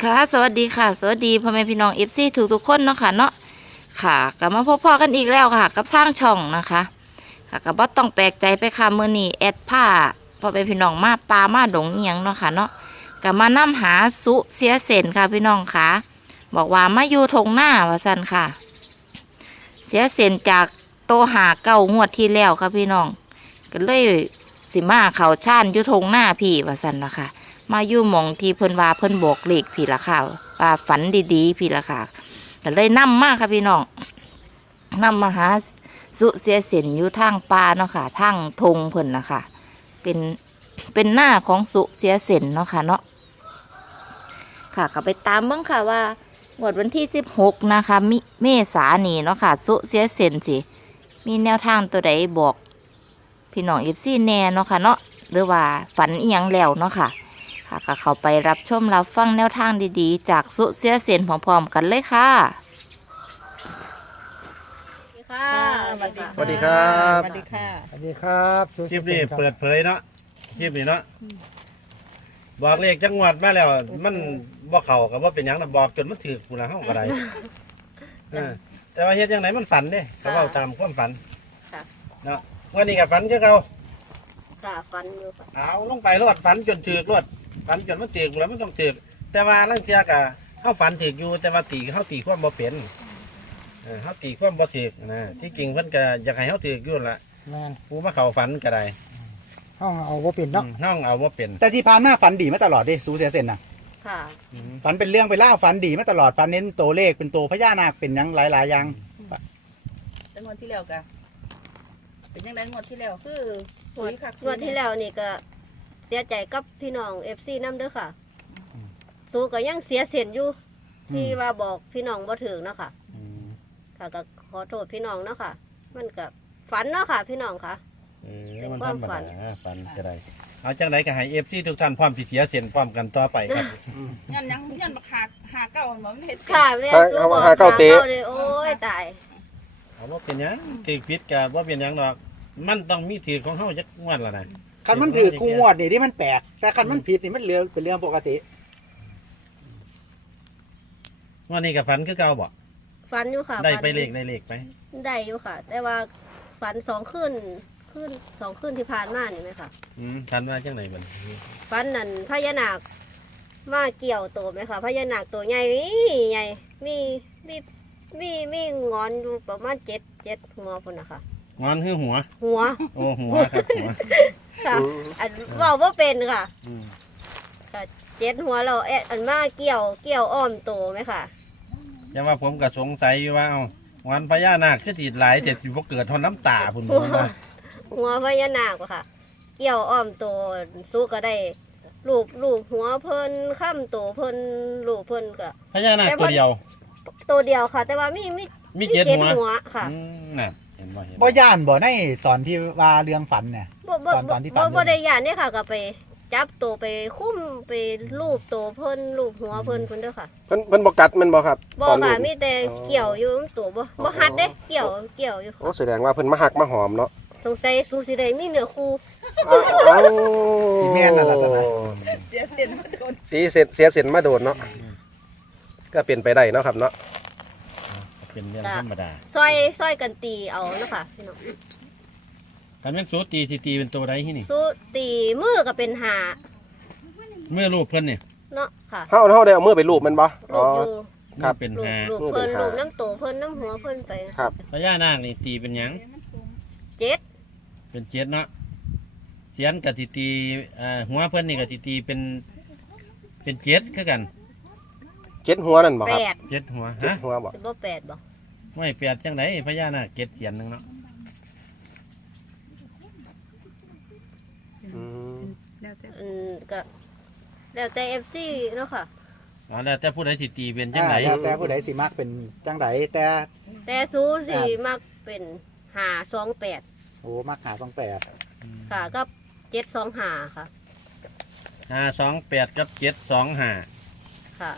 ค่ะสวัสดีค่ะสวัสดีพ่อแม่พี่น้องFCทุกคนเนาะค่ะเนาะค่ะกลับมาพบพ่อกันอีกแล้วค่ะกับทางช่องนะคะค่ะก็บ่ต้องแปลกใจไปค่ะมื้อนี้แอดผ้าพ่อแม่พี่น้องมาปลามาดงเอียงเนาะค่ะเนาะก็มานำหาสุเสียเส้นค่ะพี่น้องค่ะบอกว่ามาอยู่ทงหน้าว่าซั่นค่ะเสียเส้นจากโตหาเก้างวดที่แล้วค่ะพี่น้องก็เลยสิมาเข้าชานอยู่ทงหน้าพี่ว่าซั่นล่ะค่ะมาอยู่หม่องที่เพิ่นว่าเพิ่นบอกเลขพี่ละค่ะว่าฝันดีๆพี่ละค่ะก็เลยนำมาค่ะพี่น้องนำมาหาสุเสียเส้นอยู่ทางป่าเนาะค่ะทางทงเพิ่นนะคะเป็นหน้าของสุเสียเส้นเนาะค่ะเนาะค่ะก็ไปตามเบิ่งค่ะว่างวดวันที่16นะคะเมษายนนี้เนาะค่ะสุเสียเส้นสิมีแนวทางตัวใดบอกพี่น้อง FC แน่เนาะค่ะเนาะหรือว่าฝันอีหยังแล้วเนาะค่ะค่ะก็เข้าไปรับชมรับฟังแนวทางดีๆจากสุเสียเส้นพร้อมๆกันเลยค่ะสวัสดีสวัสดีครับสวัสดีค่ะสวัสดีครับคลิปนี้เปิดเผยเนาะคลิปนี้เนาะบอกเลขจังหวัดมาแล้ว มันบ่เข้ากับว่าเป็นหยังนะบอกจนมันถือกูนะเฮาก็ได้แต่ว่าเฮ็ดจังไหนมันฝันเด้ก็เว้าตามความฝันค่ะเนาะวันนี้ก็ฝันคือเก่าค่ะฝันอยู่ค่ะเอาลงไปรวดฝันจนถือกรวดฝันจนมันถือกแล้วมันต้องถือกแต่ว่าลางเที่ยก็เฮาฝันถือกอยู่แต่ว่าเฮาตีความบ่เป็นเฮาตีความบ่ถือกนะที่จริงเพิ่นก็อยากให้เฮาถือกอยู่นั่นล่ะแมนผู้มาเข้าฝันก็ได้ห้องเอาว่าเป็นเนาะน้องเอาบ่เป็นแต่ที่ผ่านมาฝันดีมาตลอดดิสูเสียเซนนะค่ะฝันเป็นเรื่องเป็นเล่าวฝันดีมาตลอดฝันเน้นตัวเลขเป็นตัวพญานาคเป็นหยังหลายๆอย่างแต่งวดที่แล้วกะเป็นยังไงงวดที่แล้วคืองวดที่แล้วนี่ก็เสียใจกับพี่น้องFCน้ำเด้อค่ะ สู้ก็ยังเสียเสียนอยู่ที่ว่าบอกพี่น้องบ่ถึงเนาะค่ะค่ะก็ขอโทษพี่น้องเนาะค่ะ มันก็ฝันเนาะค่ะ พี่น้องค่ะ เป็นมันควาธรมรมฝัดาน ฝันก็ได้เอาจังไหนก็ให้FC ทุกท่านพร้อมสิเสียเสียนพร้อมกันต่อไปครับยันบักหาเก้ามันเห็ดค่ะแม่สู้บอกหาเก้าเตะเลยโอ้ยตายเอาว่าเป็นหยังถือผิดก็บ่เป็นหยังดอกมันต้องมีถือของเฮาจักงวดละนะคันมันถือกูงวดนี่ที่มันแปลกแต่คันมันผิดนี่มันเป็นเรื่องปกติวันนี้ก็ฝันคือเก่าบ่ฝันอยู่ค่ะได้ฝันไปเลขไปได้อยู่ค่ะ แต่ว่าฝัน2 คืนที่ผ่านมานี่ไหมค่ะฝันว่าจังไหนบัดฝันนั่นพญานาคมาเกี่ยวตัวไหมคะพญานาคตัวใหญ่ใหญ่มีงอนอยู่ประมาณเจ็ดหัวพุ่นนะคะงอนคือหัวหัวโอ้หัวครับหัวค่ะอันเว่าว่าเป็นค่ะอืมค่ะ7 หัวเราอันมาเกี่ยวอ้อมตัวไหมค่ะแต่ว่าผมก็สงสัยอยู่ว่าเอางอนพญานาคคือสิหลายแต่สิบ่เกิดทอนน้ำตาพุ่นบ่ว่าหัวพญานาคอะค่ะ เกี่ยวอ้อมตัวสู้ก็ได้รูปหัวเพิ่นข้ามตัวเพิ่นรูปเพิ่นก็พญานาคตัวเดียวตัวเดียวค่ะ แต่ว่ามีมีเจ็ดหัวหัวค่ะน่ะเห็นบ่เห็นบ่ย่านบ่ในตอนที่ว่าเรื่องฝันเนี่ย ตอนที่ฝันบ่ได้ยานเนี่ยค่ะก็ไปจับตัวไปคุ้มไปรูปตัวเพิ่นรูปหัวเพิ่นเด้อค่ะเพิ่นบ่กัดมันบ่ครับบ่ตอนค่ะนี้มีแต่เกี่ยวอยู่ตัวบ่หัดเด้เกี่ยวอยู่โอ้แสดงว่าเพิ่นมาหักมาหอมเนาะสงสัยสูสิได้มีเนื้อคู่อ้าวสีแม่นนั่นล่ะสนะเสียเส้นมาโดนสีเสียเส้นมาโดนเนาะก็เป็นไปได้เนาะครับเนาะเป็นเรื่องธรรมดาซอยกันตีเอาเนาะค่ะพี่น้องการแม่นสูตีสิตีเป็นตัวใดที่นี่สู้ตีมือก็เป็นหาเมื่อรูปเพิ่นนี่เนาะค่ะเฮาได้เอามือไปรูปมันบ่รูปอยู่ครับเป็นรูปหารูปเพิ่นรูปน้ำโตเพิ่นน้ำหัวเพิ่นไปครับพญานาคนี่ตีเป็นหยังเจ็ดเป็นเจ็ดเนาะเสียนกับสิตีหัวเพิ่นนี่กับสิตีเป็นเจ็ดคือกันเจ็ดหัวนั่นบ่แปครับดเจ็ดหัวเจ็ดฮะหัวบ่สิบ่แปดบ่ไม่แปดจังไดพญานาคเจ็ดเสียนหนึงเนาะอืมแล้วแต่ก็แล้วแต่ FC เนาะค่ะอ๋อแล้วแต่ผู้ใดสิตีเป็นจังไดแล้วแต่ผู้ใดสิมักเป็นจังไดแต่แต่สูสิมักเป็น528 โอ้มักหา28 ค่ะกับ725ค่ะ 528กับ725 ค่ะ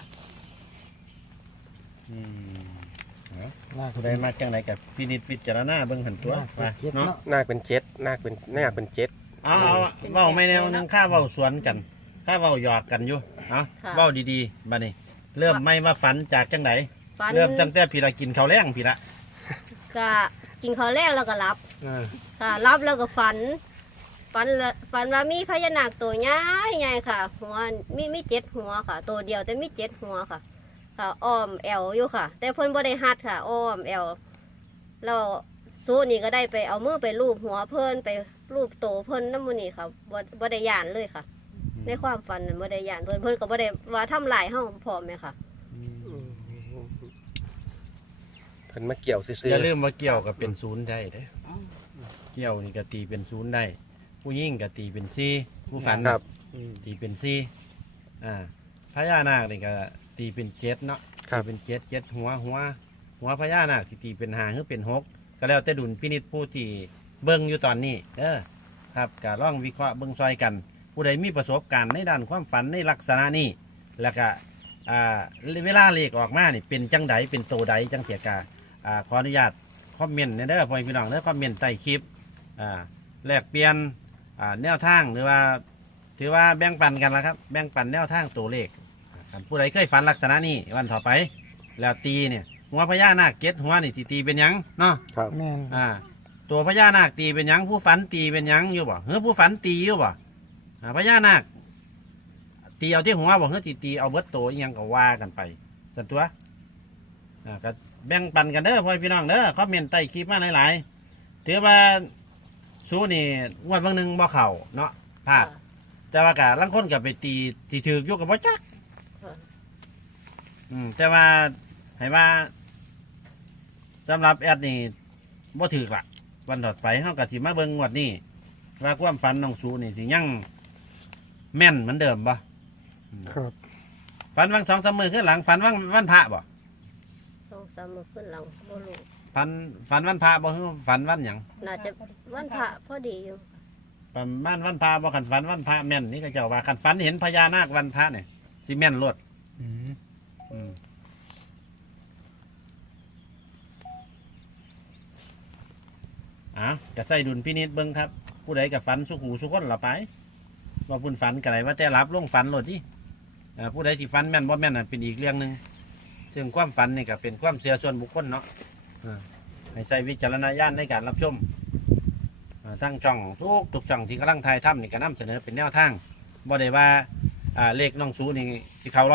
ผู้ใดมาจังไดกับพินิจพิจารณาเบิ่งหันตัวว่าเนาะนาคเป็นเจ็ดนาคเป็นเจ็ดเอาเว้าไม่แนวหนึงข้าเว้าสวนกันข้าเว้าหยอกกันอยู่เอาค่ะเว้าดีๆบัดนี้เริ่มไม่มาฝันจากจังไหนฝันเริ่มตั้งแต่พี่ละกินข้าวแรงพี่ละก็กินข้าวแรกแล้วก็รับเออค่ะรับแล้วก็ฝันว่ามีพญานาคตัวใหญ่ใหญ่ค่ะ หัวมี7 หัวค่ะ ตัวเดียวแต่มี7 หัวค่ะ ค่ะอ้อมแอวอยู่ค่ะ แต่เพิ่นบ่ได้ฮัดค่ะ อ้อมแอวแล้วสู้นี่ก็ได้ไปเอามือไปลูบหัวเพิ่นไปลูบโตเพิ่นน้ำมือนี่ค่ะบ่ได้ย่านเลยค่ะ ในความฝันนั้นบ่ได้ย่านเพิ่นก็บ่ได้ว่าทำลายเฮาพร้อมไหมค่ะเพิ่นมาเกี่ยวซื่ออย่าลืมว่าเกี่ยวกับเป็นศูนย์ได้เด้อเกี่ยวนี่ก็ตีเป็นศูนย์ได้ ผู้ยิ่งก็ตีเป็นซีผู้ฝันๆครับตีเป็นซีพญานาคนี่ก็ตีเป็นเจ็ดเนาะครับตีเป็นเจ็ดหัวพญานาคที่ตีเป็น5หรือเป็น6ก็แล้วแต่ดุลพินิจผู้ที่เบิ่งอยู่ตอนนี้เด้อครับก็ลองวิเคราะห์เบิ่งซอยกัน ผู้ใดมีประสบการณ์ในด้านความฝันในลักษณะนี้แล้วก็เวลาเลขออกมานี่เป็นจังใดเป็นโตใดจังเสียกาขออนุญาตคอมเมนต์เด้อพ่อพี่น้องเด้อคอมเมนต์ใต้คลิปแลกเปลี่ยนแนวทางหรือว่าถือว่าแบ่งปันกันละครับแบ่งปันแนวทางตัวเลขผู้ใดเคยฝันลักษณะนี้วันต่อไป แล้วตีเนี่ยหัวพญานาคเก็ดหัวนี่ตีเป็นหยังเนาะครับแม่นตัวพญานาคตีเป็นหยังผู้ฝันตีเป็นหยังอยู่บ่เฮ้อผู้ฝันตีอยู่บ่พญานาคตีเอาที่หัวบ่เฮ้อตีเอาเบิดโตอีหยังก็ว่ากันไปสันตัวก็แบ่งปันกันเด้อพ่อพี่น้องเด้อคอมเมนต์ใต้คลิปมาหลายๆถือว่าสู้นี่งวดบางหนึงบ่เข่าเนาะพลาดแต่ว่ากะลังคนกับไปตีที่ถืออยู่กับบ่จักค่ะแต่ว่าให้ว่าสำหรับแอดนี่บ่ถือละวันถัดไปเฮาก็สิมาเบิ่งงวดนี้ว่าความฝันน้องสูนี่สิยังแม่นเหมือนเดิมบ่ครับฝันวัน2-3 มื้อขึ้นหลังฝันวันพระบ่ 2-3 มื้อขึ้นหลังบ่รู้ฝันวันพระบ่คือฝันวันหยังน่าจะวันพระพอดีอยู่ประมาณวันพระบ่คันฝันวันพระแม่นนี่ก็เจ้าว่าคันฝันเห็นพญานาควันพระนี่สิแม่นโลด อืมจะใส่ดุลพินิจเบิ้งครับ ผู้ใดกับฝันสุขหูสุขคนละไปว่าพุ่นฝันกันไรว่าแต่รับลงฝันโหลดที่ผู้ใดที่ฝันแม่นบ่แม่นน่ะเป็นอีกเรื่องหนึ่งซึ่งความฝันนี่ก็เป็นความเชื่อส่วนบุคคลเนาะให้ใช้วิจารณญาณในการรับชมทั้งช่องทุกช่องที่กำลังถ่ายทำนี่ก็นำเสนอเป็นแนวทางบ่ได้ว่าเลขน้องสูนี่ที่เขา100%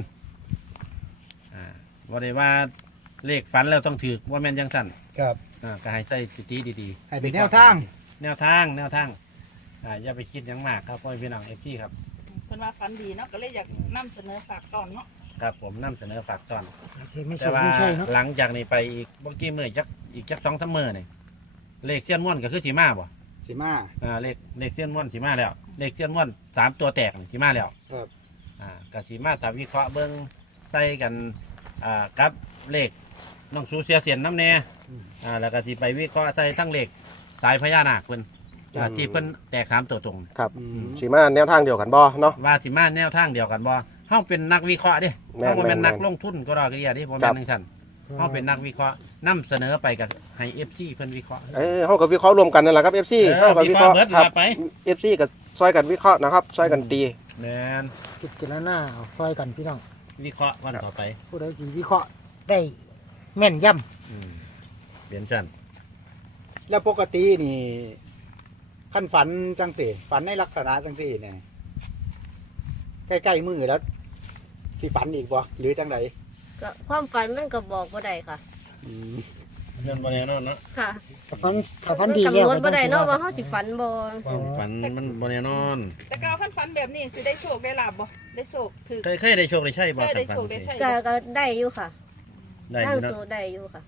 ว่าได้ว่าเลขฝันแล้วต้องถือว่าแม่นยังสั้นครับก็ให้ใส่สติดีๆให้เป็นแนวทางแนวทางอย่าไปคิดหยังมากครับพ่อพี่น้องFTครับเพิ่นว่าฝันดีเนาะก็เลยอยากนำเสนอฝากตอนเนาะครับผมนำเสนอฝากตอนไม่แต่ใช่ว่าไม่ใช่เนาะหลังจากนี้ไปอีกบ่กี่มื้ออีกจัก2-3 มื้อนี่เลขเสี้ยนม่วนก็คือสีมาบ่สิมาเลขเสี้ยนม่วนสีมาแล้วเลขเสี้ยนม่วน3 ตัวแตกนี่สีมาแล้วครับก็สีมาถ้าวิเคราะห์เบิ่งใส่กันกับเลขน้องสูเสียเสียนน้ำแน่แล้วก็สิไปวิเคราะห์ใส่ทั้งเลขสายพญานาคเพิ่นที่เพิ่นแตก3 ตัวตรงครับสีมาแนวทางเดียวกันบ่เนาะว่าสิมาแนวทางเดียวกันบ่เฮาเป็นนักวิเคราะห์เด้แม่นเฮาบ่แม่นแม่นนักลงทุนก็ดอกกระเดียเด้บ่คแม่รันบจังซั่นเฮาเป็นนักวิเคราะห์นำเสนอไปกับให้ FC เพิ่นวิเคราะห์เฮากับวิเคราะห์รวมกันนั่นแหละครับ FC เฮากับวิเคราะห์เบิดครับว่าไป FC กับซอยกันวิเคราะห์นะครับซอยกันดีแม่นคิดกันแล้วหน้าเอาซอยกันพี่น้องวิเคราะห์วันต่อไปผู้ใดสิวิเคราะห์ได้แม่นย่ำเปลี่ยนซั่นแล้วปกตินี่ขั้นฝันจังสี่ฝันในลักษณะจังสี่เนี่ยใกล้ๆมือแล้วสิฝันอีกบ่หรือจังไดก็ความฝันมันก็บอกบ่ได้ค่ะเรื่องบ่แน่นอนเนาะค่ะถ้าฟันดีมันแล้วกำหนดบ่ได้เนาะว่าเฮาสิฝันบ่ความฝันมันบ่แน่นอนแต่กาวฝันแบบนี้สิได้โชคได้ลาบบ่ได้โชคถือเคยได้โชคได้ใช่บ่ใช่ได้ฝันโชคได้ใช่ก็ได้อยู่ค่ะได้อนั่งยู่เนาะสู้ได้อยู่ค่ะ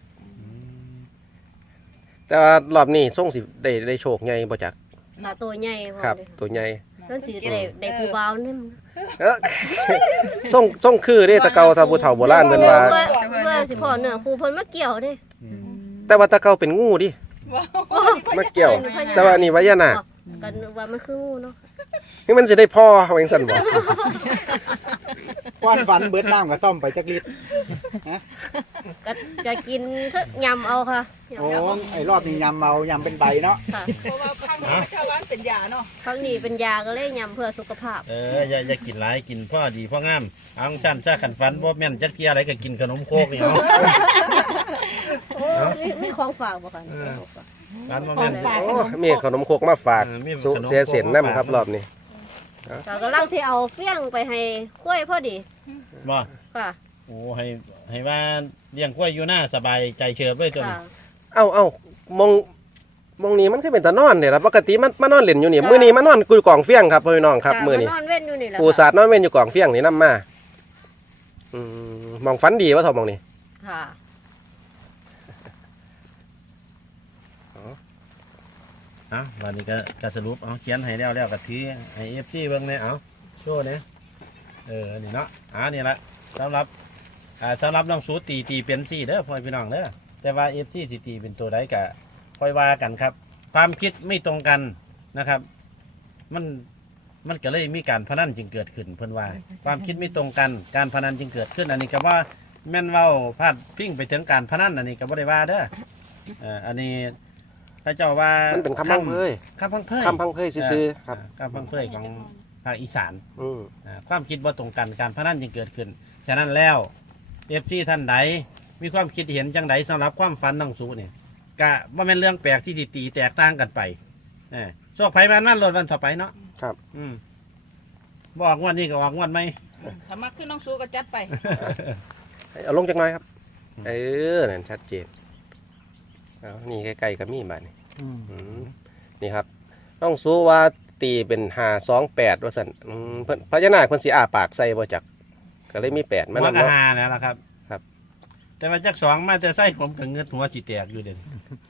แต่ว่ารอบนี้ส่งสิได้โชคใหญ่บ่จักค่ะตัวใหญ่พอครับเลยตัวใหญ่เพิ่นสิได้ผู้บ่าวนั่นเอ้อ ส่งคือเด้ตะเกาถ้าผู้เฒ่าโบราณเพิ่นว่าเพื่อสิพ่อเนื้อคู่เพิ่นมาเกี่ยวเด้แต่ว่าตะเกาเป็นงูดิว้าวมาเกี่ยว แต่ว่านี่พญานาคบกันว่ามันคืองูเนาะนี่มันสิได้พ่อว่าจังซั่นบ่ก้อนฝันเบิดน้ำกับต้มไปจักลิตรก็จะกินยำเอาค่ะโอ้ไอ้รอบนี้ยำเมายำเป็นใบเนาะค่ะเพราะว่าข้างนอกชาวบ้านเป็นยาเนาะครั้งนี้เป็นยาก็เลยยำเพื่อสุขภาพอย่ากินหลายกินพ่อดีพ่องามเอาชั้นจ้าขันฟันบ่แม่นจักเที่ยอะไรก็กินขนมโคกนี่เอาโอ้มีของฝากบ่ค่ะร้านบ่แม่นโอ้มีขนมครกมาฝากมีสุขนมเสียเสียนน้ำครับรอบนี้เรากำลังที่เอาเฟี้ยงไปให้กล้วยพอดีบ่ค่ะโอ้ให้ว่าเลี้ยงกล้วยอยู่หน้าสบายใจเฉิบเลยตัวค่ะนี้เอ้ามองนี้มันคือเป็นตานอนเนี่ยครับปกติมันมานอนเล่นอยู่นี่มื้อนี้มานอนกุยกองเฟี้ยงครับพี่น้องครับมื้อนี้นอนเว้นอยู่นี่แหละปูสาดนอนเว้นอยู่กองเฟี้ยงนี่นํมามองฝันดีว่าเท่ามองนี่ค่ะวันนี้ก็สรุปเอาเขียนให้แล้วก็ถือให้ FC เบิ่งแหน่เอาโชว์แหน่นี่เนาะนี่ละสำหรับน้องสูตีเป็น4เด้อพ่อพี่น้องเด้อแต่ว่า FC สิตีเป็นตัวใดก็ค่อยว่ากันครับ ความคิดไม่ตรงกันนะครับ มันก็เลยมีการพนันจึงเกิดขึ้นเพิ่นว่า ความคิดไม่ตรงกันการพนันจึงเกิดขึ้น อันนี้ก็ว่าแม่นเว้าพาดพิงไปถึงการพนันอันนี้ก็บ่ได้ว่าเด้ออันนี้พระเจ้าว่ามันเป็นคำพังเพยคำพังเพยคำพังเพยซื่อๆครับคำพังเพยของภาคอีสานอืมความคิดว่าตรงกันการพนันจึงเกิดขึ้นฉะนั้นแล้วFCท่านใดมีความคิดเห็นจังใดสำหรับความฝันน้องสูเนี่ยก็บ่แม่นเรื่องแปลกที่สิตีแตกต่างกันไปโชคไผมันโลดวันต่อไปเนาะครับบอกงวดนี้ก็ออกงวดไหมถ้ามักขึ้นน้องสู้ก็จัดไปเอาลงจักหน่อยครับนั่นชัดเจนเอานี่ใกล้ๆกับมีบาดนี่นี่ครับต้องสู้ว่าตีเป็น528ว่าซั่นเพิ่นพญานาคเพิ่นสิอ้าปากใส่บ่จักก็เลยมี8 หัมาวกะนำเนาะหาแล้วล่ะครับครับแต่ว่าจักสองมาแต่ใส่ผมก็เงือดหัวสิแตกอยู่เด่น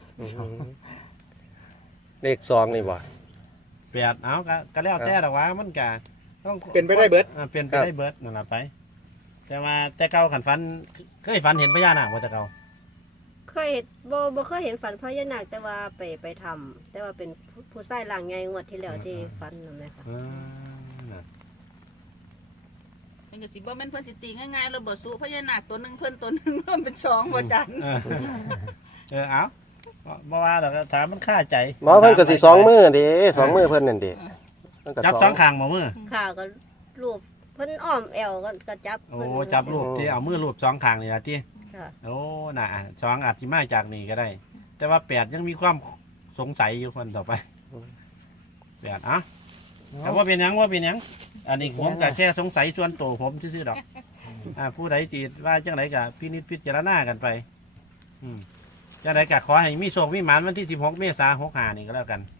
เลข2นี่บ่แปดเอาก็แล้วแต่ดอกว่ามันก็ต้องเป็นไปได้เบิดเป็นไปได้เบิดนั่นล่ะไป แต่ว่าแต่เก่าขันฝันเคยฝันเห็นพญานาคบ่แต่เก่าเคยเห็นบ่เคยเห็นฝันพญานาคแต่ว่าไปทำแต่ว่าเป็นผู้ชายร่างใหญ่งวดที่แล้วที่ฝันนั่นแหละค่ะน่ะมันก็สิบ่แม่นเพิ่นสิตีง่ายๆแล้วบ่สู้พญานาคตัวหนึงเพิ่นตัวหนึงรวมเป็น2บ่จันเอาบ่ว่าดอกถามมันค่าใจหมอเพิ่นก็สิ2มือเด้2มือเพิ่นนั่นเด้เพิ่นก็จับสสออง งข้างบ่มือค่ะก็รูปเพิ่นอ้อมแอวก็จับโอ้เพิ่นจับรูปที่เอามือรูปสองข้างนี่ล่ะติค่ะโอ้น่ะสองอาจสิมาจากนี่ก็ได้ แต่ว่าแปดยังมีความสงสัยอยู่คนต่อไปแปดแต่ว่าเป็นหยังอันนี้ผมก็แค่สงสัยส่วนตัวผมซื่อๆดอกผู้ใดจีว่าจังไรก็พินิจพิจารณากันไปจังไรก็ขอให้มีโชคมีหมานวันที่16 เมษายน 65นี่ก็แล้วกัน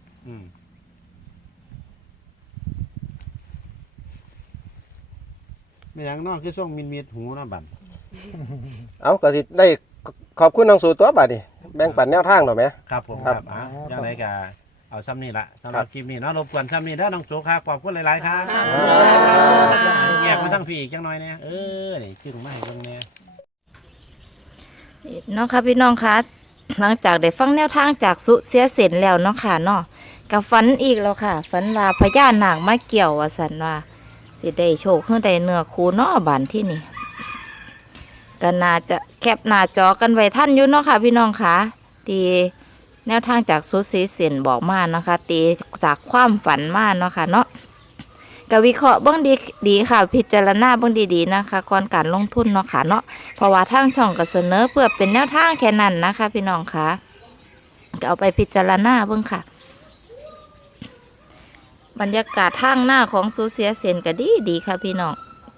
ไม่อย่างนอกคือส่งมีดหูเนาะบัดเอาก็สิได้ขอบคุณน้องสู่ตัวบัดนี้แบ่งปันแนวทางหน่อยไหมครับผมครับจังไรก็เอาซ้ำนี่ละสำหรับคลิปนี้เนาะรบกวนซ้ำนี่เด้อน้องโชครับขอบคุณหลายๆครับแยกมาทั้งพี่อีกจังหน่อยเนี่ยนี่จึงมาให้เบิ่งเนี่ยเนาะค่ะพี่น้องคะหลังจากได้ฟังแนวทางจากสุเสียเสร็จแล้วเนาะค่ะเนาะกับฝันอีกแล้วค่ะฝันว่าพญานาคมาเกี่ยวว่าสันว่าสิได้โชคขึ้นได้เนื้อคูเนาะบานที่นี่ก็น่าจะแคปหน้าจอกันไว้ท่านอยู่เนาะค่ะพี่น้องคะตีแนวทางจากสุสีเสียนบอกมานะคะตีจากความฝันมาเนาะค่ะเนาะก็วิเคราะห์เบื้องดีค่ะ พิจารณาเบื้องดีๆนะคะก่อนการลงทุนเนาะค่ะเนาะเพราะว่าทางช่องก็เสนอเพื่อเป็นแนวทางแค่นั้นนะคะ พี่น้องคะก็เอาไปพิจารณาเบื้องค่ะ บรรยากาศทางหน้าของซูเสียเซนก็ดีค่ะพี่น้อง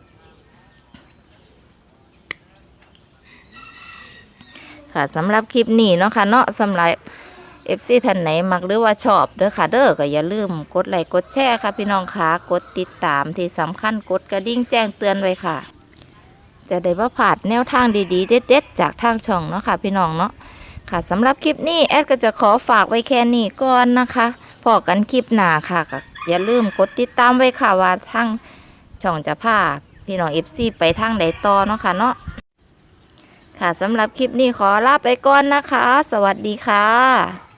ค่ะสำหรับคลิปนี้เนาะค่ะเนาะสำหรับFC ท่านไหนมักหรือว่าชอบเด้อค่ะเด้อก็อย่าลืมกดไลค์กดแชร์ค่ะพี่น้องค่ะกดติดตามที่สำคัญกดกระดิ่งแจ้งเตือนไว้ค่ะ จะได้บ่พลาดแนวทางดีๆเด็ดๆจากทางช่องเนาะค่ะพี่น้องเนาะค่ะสำหรับคลิปนี้แอดก็จะขอฝากไว้แค่นี้ก่อนนะคะพอกันคลิปหน้าค่ะอย่าลืมกดติดตามไว้ค่ะว่าทางช่องจะพาพี่น้อง FC ไปทางใดต่อเนาะค่ะเนาะค่ะสำหรับคลิปนี้ขอลาไปก่อนนะคะสวัสดีค่ะ